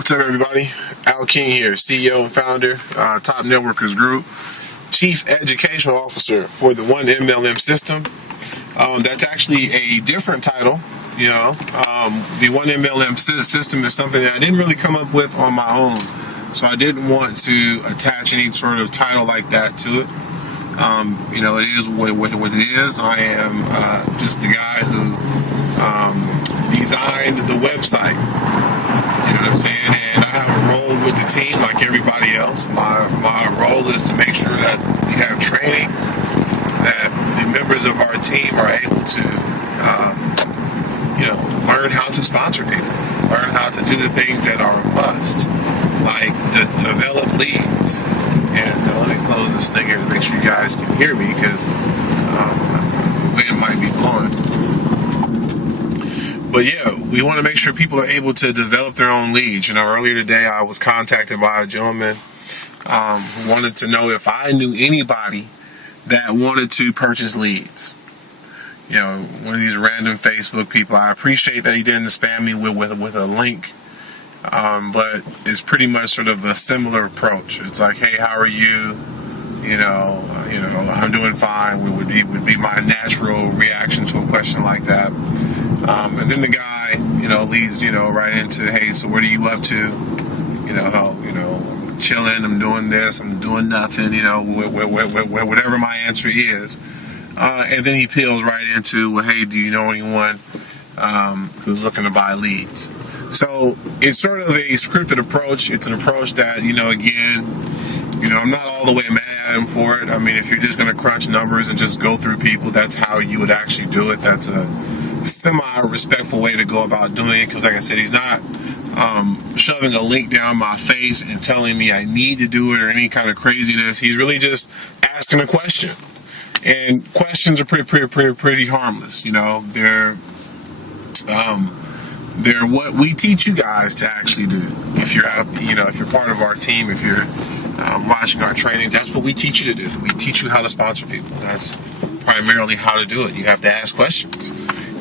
What's up, everybody? Al King here, CEO and founder, Top Networkers Group, Chief Educational Officer for the 1MLM system. That's actually a different title. The 1MLM system is something that I didn't really come up with on my own, so I didn't want to attach any sort of title like that to it. It is what it is. I am just the guy who designed the website. You know what I'm saying? And I have a role with the team like everybody else. My role is to make sure that we have training, that the members of our team are able to, learn how to sponsor people, learn how to do the things that are a must, like to develop leads. And let me close this thing here to make sure you guys can hear me, because the wind might be blowing. But yeah, we want to make sure people are able to develop their own leads. Earlier today I was contacted by a gentleman who wanted to know if I knew anybody that wanted to purchase leads. One of these random Facebook people. I appreciate that he didn't spam me with a link, but it's pretty much sort of a similar approach. It's like, hey, how are you? I'm doing fine. Would be my natural reaction to a question like that. And then the guy, leads, right into, hey, so what are you up to? Chilling, I'm doing this, I'm doing nothing, whatever my answer is. And then he peels right into, well, hey, do you know anyone who's looking to buy leads? So it's sort of a scripted approach. It's an approach that, I'm not all the way mad at him for it. I mean, if you're just going to crunch numbers and just go through people, that's how you would actually do it. That's a semi-respectful way to go about doing it, because like I said, he's not shoving a link down my face and telling me I need to do it or any kind of craziness. He's really just asking a question, and questions are pretty harmless. They're what we teach you guys to actually do. If you're out, if you're part of our team, if you're watching our training, that's what we teach you to do. We teach you how to sponsor people. That's primarily how to do it. You have to ask questions.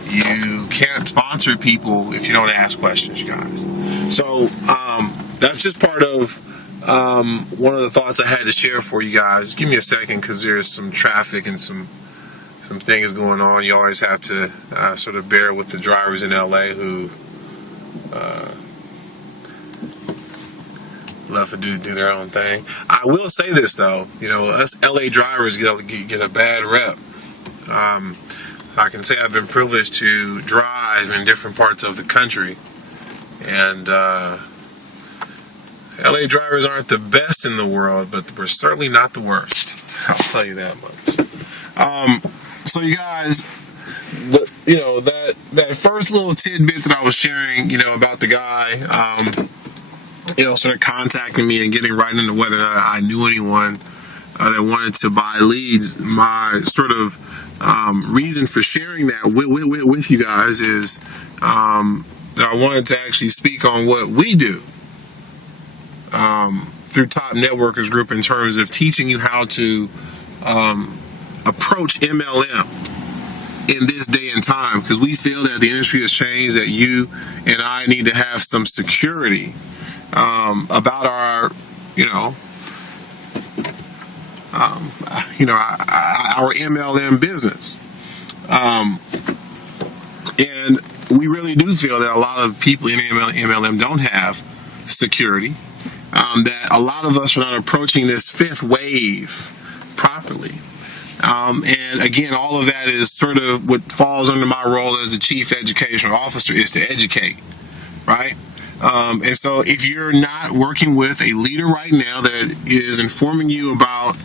You can't sponsor people if you don't ask questions, you guys. So that's just part of one of the thoughts I had to share for you guys. Give me a second, because there's some traffic and some things going on. You always have to sort of bear with the drivers in LA who love to do their own thing. I will say this though, us LA drivers get a bad rep. I can say I've been privileged to drive in different parts of the country, and LA drivers aren't the best in the world, but we're certainly not the worst. I'll tell you that much. So you guys, that first little tidbit that I was sharing, about the guy, sort of contacting me and getting right into whether or not I knew anyone that wanted to buy leads. My sort of reason for sharing that with you guys is that I wanted to actually speak on what we do through Top Networkers Group in terms of teaching you how to approach MLM in this day and time, because we feel that the industry has changed, that you and I need to have some security about our our MLM business. And we really do feel that a lot of people in MLM don't have security, that a lot of us are not approaching this fifth wave properly. And again, all of that is sort of what falls under my role as a chief educational officer, is to educate, right? And so if you're not working with a leader right now that is informing you about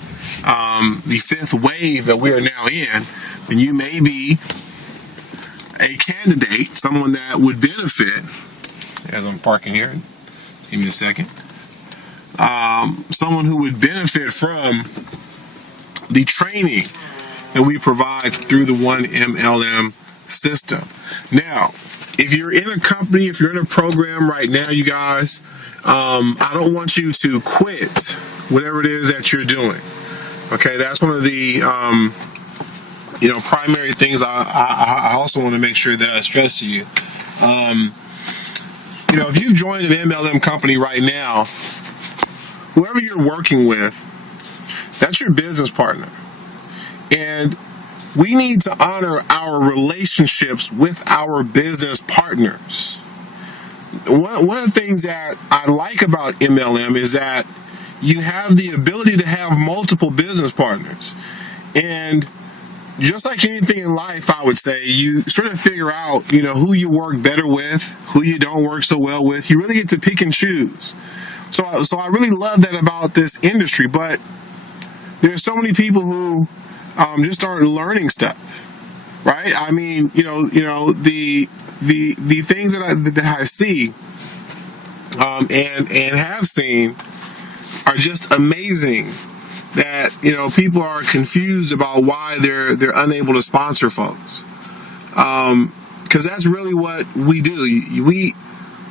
the fifth wave that we are now in, then you may be a candidate, someone that would benefit, as I'm parking here, give me a second, someone who would benefit from the training that we provide through the 1MLM system. Now, if you're in a company, if you're in a program right now, you guys, I don't want you to quit whatever it is that you're doing. Okay, that's one of the primary things I also want to make sure that I stress to you. if you've joined an MLM company right now, whoever you're working with, that's your business partner. And we need to honor our relationships with our business partners. One of the things that I like about MLM is that you have the ability to have multiple business partners. And just like anything in life, I would say, you sort of figure out, who you work better with, who you don't work so well with. You really get to pick and choose. So I really love that about this industry. But there's so many people who just aren't learning stuff, right? I mean, the things that I see and have seen are just amazing. That people are confused about why they're unable to sponsor folks, because that's really what we do.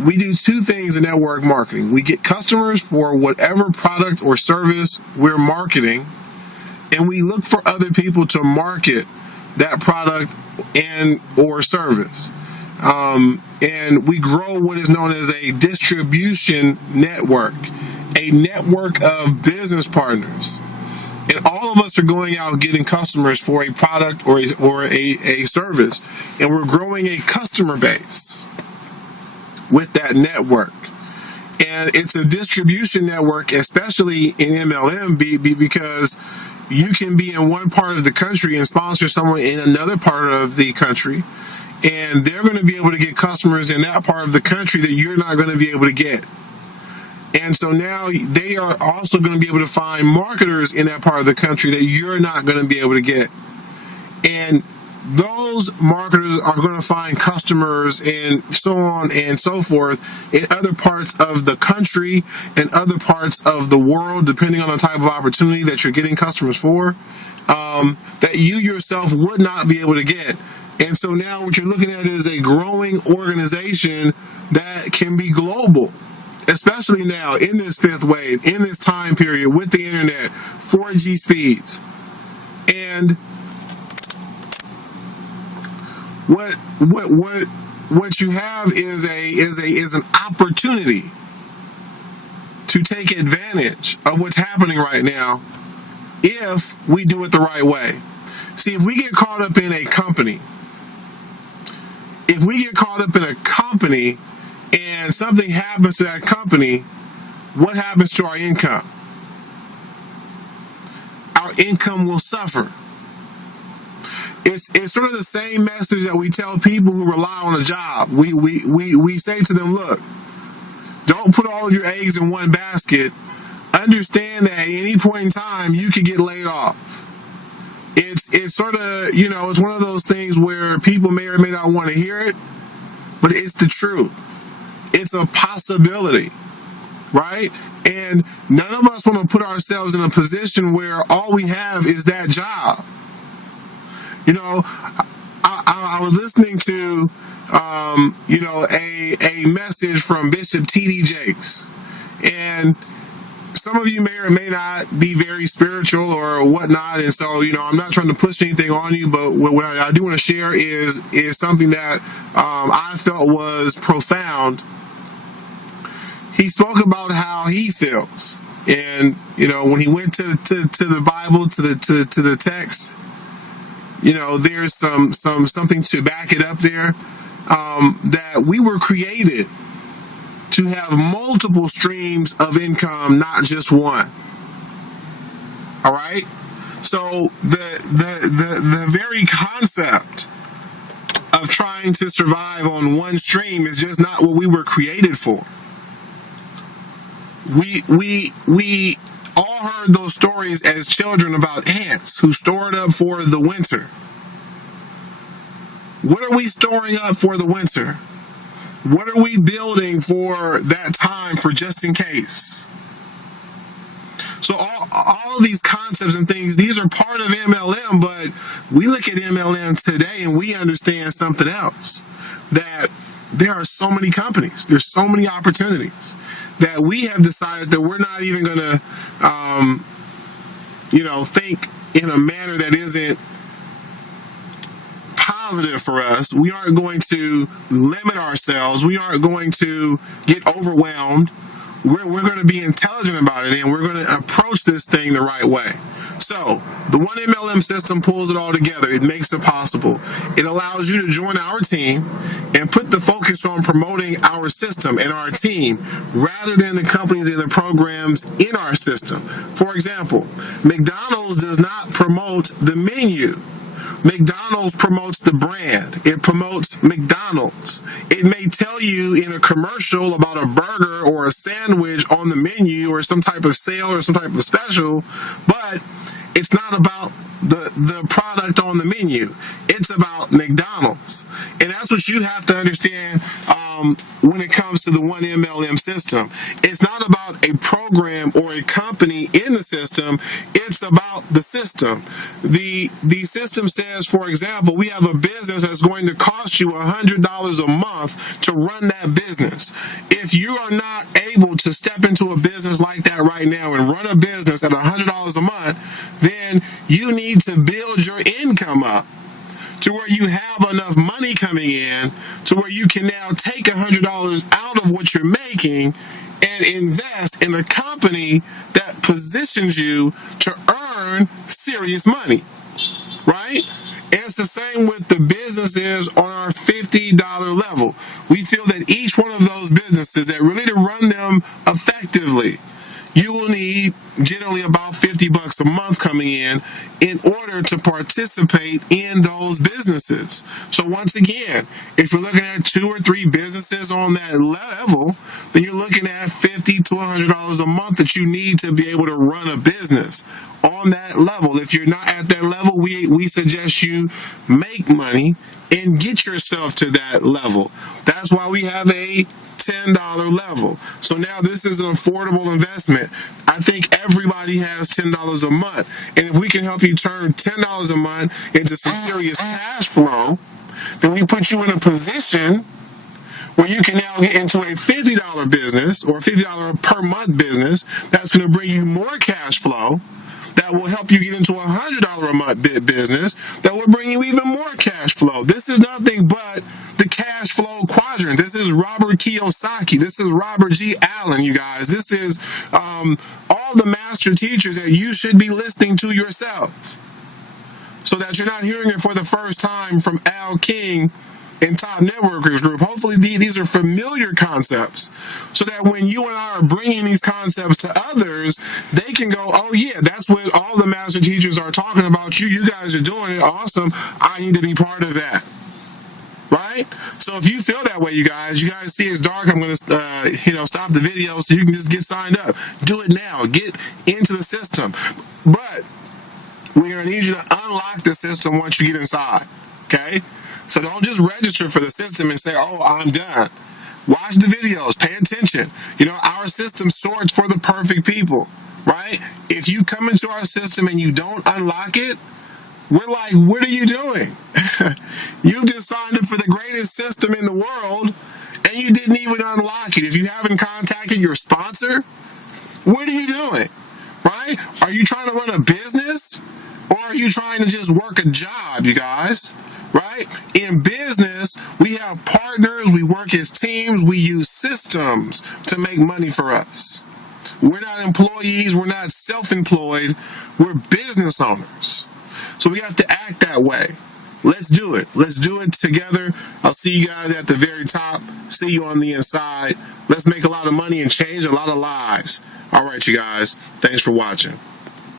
We do two things in network marketing. We get customers for whatever product or service we're marketing, and we look for other people to market that product and or service. And we grow what is known as a distribution network, a network of business partners. And all of us are going out getting customers for a product or a service. And we're growing a customer base with that network. And it's a distribution network, especially in MLM, because you can be in one part of the country and sponsor someone in another part of the country. And they're going to be able to get customers in that part of the country that you're not going to be able to get. And so now they are also going to be able to find marketers in that part of the country that you're not going to be able to get. And those marketers are going to find customers and so on and so forth in other parts of the country and other parts of the world, depending on the type of opportunity that you're getting customers for, that you yourself would not be able to get. And so now what you're looking at is a growing organization that can be global. Especially now in this fifth wave, in this time period with the internet, 4G speeds. And what you have is an opportunity to take advantage of what's happening right now if we do it the right way. See, if we get caught up in a company, and something happens to that company, what happens to our income? Our income will suffer. It's sort of the same message that we tell people who rely on a job. We say to them, look, don't put all of your eggs in one basket. Understand that at any point in time you could get laid off. It's sort of, it's one of those things where people may or may not want to hear it, but it's the truth. It's a possibility, right? And none of us want to put ourselves in a position where all we have is that job. I was listening to, a message from Bishop T.D. Jakes, and some of you may or may not be very spiritual or whatnot, and so I'm not trying to push anything on you, but what I do want to share is something that I felt was profound. He spoke about how he feels, and when he went to the Bible, to the text, there's something to back it up there, that we were created to have multiple streams of income, not just one. All right. So the very concept of trying to survive on one stream is just not what we were created for. We all heard those stories as children about ants who stored up for the winter. What are we storing up for the winter? What are we building for that time, for just in case? So all of these concepts and things, these are part of MLM, but we look at MLM today and we understand something else, that there are so many companies, there's so many opportunities that we have decided that we're not even going to, think in a manner that isn't positive for us. We aren't going to limit ourselves. We aren't going to get overwhelmed. We're going to be intelligent about it, and we're going to approach this thing the right way. So the one MLM system pulls it all together. It makes it possible. It allows you to join our team and put the focus on promoting our system and our team rather than the companies and the programs in our system. For example, McDonald's does not promote the menu. McDonald's promotes the brand. It promotes McDonald's. It may tell you in a commercial about a burger or a sandwich on the menu or some type of sale or some type of special, but it's not about the product on the menu. It's about McDonald's. And that's what you have to understand when it comes to the one MLM system. It's not about a program or a company in the system. It's about the system. The system says, for example, we have a business that's going to cost you $100 a month to run that business. If you are not able to step into a business like that right now and run a business at $100 a month, then you need to build your income up to where you have enough money coming in to where you can now take $100 out of what you're making and invest in a company that positions you to earn serious money, right? And it's the same with the businesses on our $50 level. We feel that each one of those businesses, that really to run them effectively, you will need generally about $50 a month coming in order to participate in those businesses. So once again, if you're looking at 2 or 3 businesses on that level, then you're looking at $50 to $100 a month that you need to be able to run a business on that level. If you're not at that level, we suggest you make money and get yourself to that level. That's why we have a $10 level. So now this is an affordable investment. I think everybody has $10 a month. And if we can help you turn $10 a month into some serious cash flow, then we put you in a position where you can now get into a $50 business or $50 per month business that's going to bring you more cash flow, that will help you get into a $100 a month business that will bring you even more cash flow. This is nothing but the cash flow quadrant. This is Robert Kiyosaki. This is Robert G. Allen, you guys. This is all the master teachers that you should be listening to yourself, so that you're not hearing it for the first time from Al King and Top Networkers Group. Hopefully these are familiar concepts, so that when you and I are bringing these concepts to others, they can go, oh yeah, that's what all the master teachers are talking about. You guys are doing it. Awesome. I need to be part of that. Right? So if you feel that way, you guys see it's dark, I'm going to stop the video so you can just get signed up. Do it now. Get into the system. But we're going to need you to unlock the system once you get inside. Okay? So don't just register for the system and say, oh, I'm done. Watch the videos. Pay attention. Our system sorts for the perfect people, right? If you come into our system and you don't unlock it, we're like, what are you doing? You just signed up for the greatest system in the world, and you didn't even unlock it. If you haven't contacted your sponsor, what are you doing, right? Are you trying to run a business, or are you trying to just work a job, you guys? Right? In business, we have partners, we work as teams, we use systems to make money for us. We're not employees, we're not self-employed, we're business owners. So we have to act that way. Let's do it. Let's do it together. I'll see you guys at the very top. See you on the inside. Let's make a lot of money and change a lot of lives. All right, you guys. Thanks for watching.